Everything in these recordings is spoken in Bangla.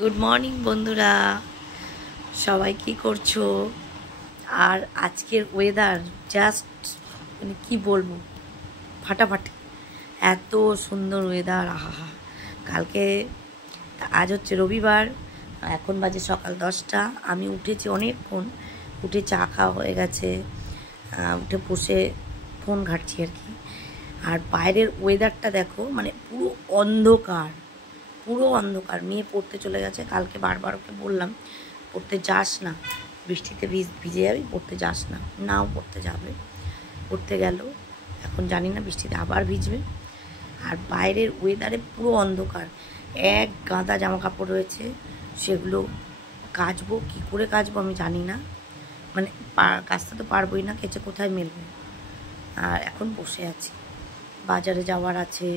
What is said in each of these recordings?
গুড মর্নিং বন্ধুরা, সবাই কি করছো? আর আজকের ওয়েদার জাস্ট মানে কি বলবো, ফাটাফাটি, এত সুন্দর ওয়েদার। আহা, কালকে আজ হচ্ছে রবিবার, এখন বাজে সকাল 10টা। আমি উঠেছি অনেকক্ষণ, উঠে চা খাওয়া হয়ে গেছে, উঠে বসে ফোন ঘাঁটছি আর কি। আর বাইরের ওয়েদারটা দেখো, মানে পুরো অন্ধকার, পুরো অন্ধকার। মেয়ে পড়তে চলে গেছে, কালকে বারবার ওকে বললাম পড়তে যাস না, বৃষ্টিতে ভিজে যাবি, পড়তে যাস না। নাও পড়তে যাবে, পড়তে গেল, এখন জানি না বৃষ্টিতে আবার ভিজবে। আর বাইরের ওয়েদারে পুরো অন্ধকার, এক গাদা জামা কাপড় রয়েছে, সেগুলো কাচবো, কী করে কাচবো আমি জানি না, মানে কাচতে তো পারবোই না, কেচে কোথায় মেলবো। আর এখন বসে আছি, বাজারে যাওয়ার আছে,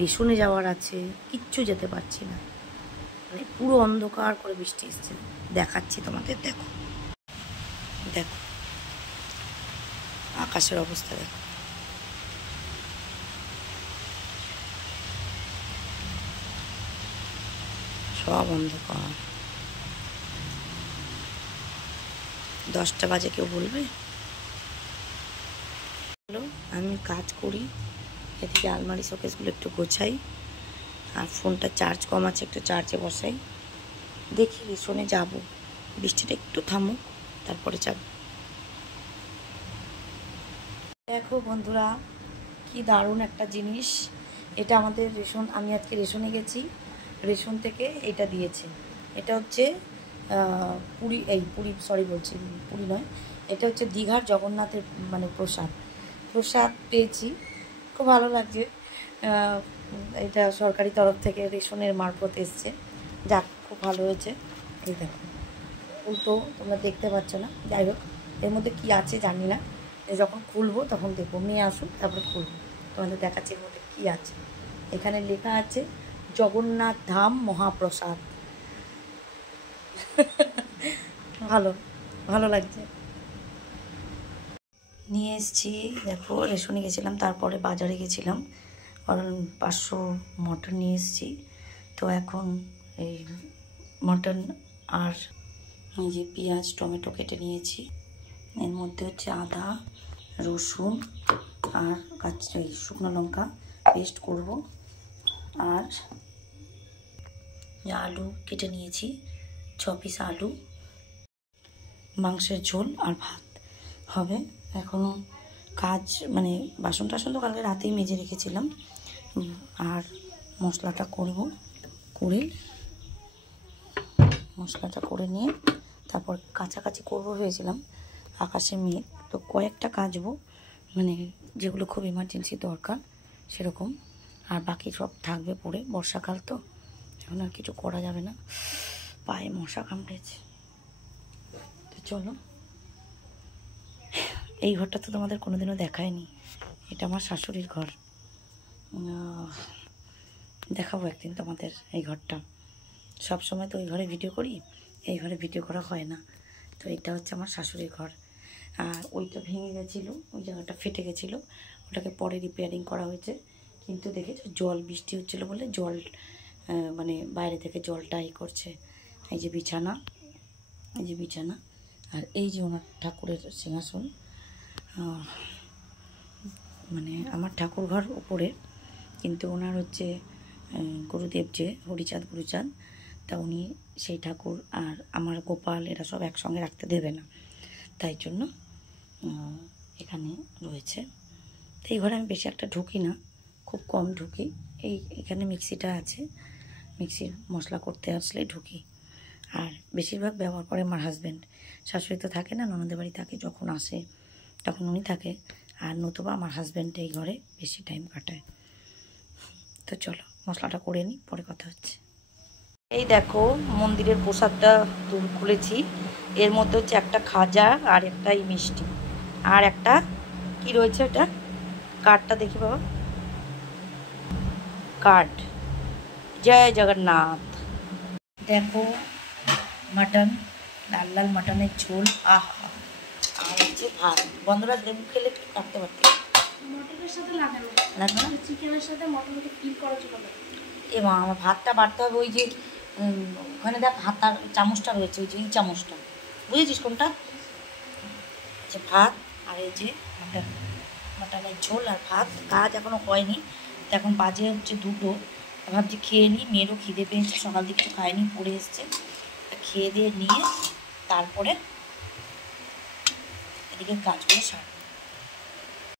রেশনে যাওয়ার আছে, কিচ্ছু যেতে পারছি না, মানে পুরো অন্ধকার করে বৃষ্টি এসছে। দেখাচ্ছি তোমাদের, দেখো দেখো আকাশের অবস্থা দেখো, সব অন্ধকার। 10টা বাজে, কেউ বলবে? আমি কাজ করি, এদিকে আলমারি শোকেসগুলো একটু গোছাই, আর ফোনটা চার্জ কম আছে, একটু চার্জে বসাই। দেখি রেশনে যাব, বৃষ্টিটা একটু থামুক, তারপরে যাব। দেখো বন্ধুরা, কি দারুণ একটা জিনিস এটা, আমাদের রেশন। আমি আজকে রেশনে গেছি, রেশন থেকে এটা দিয়েছে। এটা হচ্ছে পুরী, সরি বলছি, পুরী নয়, এটা হচ্ছে দীঘার জগন্নাথের মানে প্রসাদ পেয়েছি, খুব ভালো লাগছে। এটা সরকারি তরফ থেকে রেশনের মারফত এসছে, যাক খুব ভালো হয়েছে। এই দেখো, উল্টো তোমরা দেখতে পাচ্ছ না, যাই হোক, এর মধ্যে কী আছে জানি না, যখন খুলবো তখন দেখবো, মেয়ে আসুক তারপরে খুলবো, তোমাদের দেখাচ্ছি এর মধ্যে কী আছে। এখানে লেখা আছে জগন্নাথ ধাম মহাপ্রসাদ। ভালো, ভালো লাগছে। নিয়ে এসছি, দেখো রেশনে গেছিলাম, তারপরে বাজারে গেছিলাম, কারণ 500 মটন নিয়ে এসছি। তো এখন এই মটন আর এই যে পেঁয়াজ টমেটো কেটে নিয়েছি, এর মধ্যে হচ্ছে আদা রসুন আর শুকনো লঙ্কা পেস্ট করব, আর আলু কেটে নিয়েছি 6 পিস আলু, মাংসের ঝোল আর ভাত হবে। এখনও কাজ মানে বাসন টাসন তো কালকে রাতেই মেজে রেখেছিলাম, আর মশলাটা করে নিয়ে তারপর কাছাকাছি করবো ভেবেছিলাম, আকাশে মেঘ, তো কয়েকটা কাচবো, মানে যেগুলো খুব ইমার্জেন্সি দরকার সেরকম, আর বাকি সব থাকবে পরে। বর্ষাকাল তো, এখন আর কিছু করা যাবে না, পায়ে মশা কামড়েছে। তো চলো, এই ঘরটা তো তোমাদের কোনোদিনও দেখায়নি, এটা আমার শাশুড়ির ঘর, দেখাবো একদিন তোমাদের এই ঘরটা। সব সময় তো ওই ঘরে ভিডিও করি, এই ঘরে ভিডিও করা হয় না। তো এটা হচ্ছে আমার শাশুড়ির ঘর। আর ওইটা ভেঙে গেছিলো, ওই জায়গাটা ফেটে গেছিলো, ওটাকে পরে রিপেয়ারিং করা হয়েছে। কিন্তু দেখেছো, জল বৃষ্টি হচ্ছিলো বলে জল মানে বাইরে থেকে জলটা করছে। এই যে বিছানা, আর এই যে ওনার ঠাকুরের সিংহাসন, মানে আমার ঠাকুর ঘর উপরে, কিন্তু ওনার হচ্ছে গুরুদেব যে হরিচাঁদ গুরুচাঁদ, তা উনি সেই ঠাকুর আর আমার গোপাল এরা সব একসঙ্গে রাখতে দেবে না, তাই জন্য এখানে রয়েছে। তো এই ঘরে আমি বেশি একটা ঢুকি না, খুব কম ঢুকি। এখানে মিক্সিটা আছে, মিক্সির মশলা করতে আসলে ঢুকি, আর বেশিরভাগ ব্যবহার করে আমার হাজব্যান্ড। শাশুড়ি তো থাকে না, ননদের বাড়ি থাকে, যখন আসে তখন উনি থাকে, আর নতুবা আমার হাজব্যান্ড এই ঘরে বেশি টাইম কাটায়। তো চলো মশলাটা করে নিই, পরে কথা হচ্ছে। এই দেখো মন্দিরের প্রসাদটা খুলেছি, এর মধ্যে হচ্ছে একটা খাজা আর একটা মিষ্টি, আর একটা কি রয়েছে, এটা কার্ডটা দেখি বাবা, কার্ড, জয় জগন্নাথ। দেখো মাটন, লাল লাল মাটনের ঝোল, আর হচ্ছে ভাত। বন্ধুরা লেবু খেলে একটু কাটতে পারতে, মটনের সাথে লাগবে না, চিকেনের সাথে মটনকে ফিল করার জন্য। এ মা, আমার ভাতটা বাড়তে হবে, ওই যে ওখানে দেখ হাতার চামচটা রয়েছে, ওই যে এই চামচটা, বুঝেছিস কোনটা? যে ভাত আর এই যে মাটন, মাটনের ঝোল আর ভাত। কাজ এখনও হয়নি, তো এখন বাজে হচ্ছে 2টো। ভাবছি খেয়ে নিই, মেয়েরও খিদে পেয়েছে, সকাল থেকে কিছু খায়নি, পড়ে এসছে। খেয়ে দিয়ে নিয়ে তারপরে এদিকে কাজগুলো সারবো।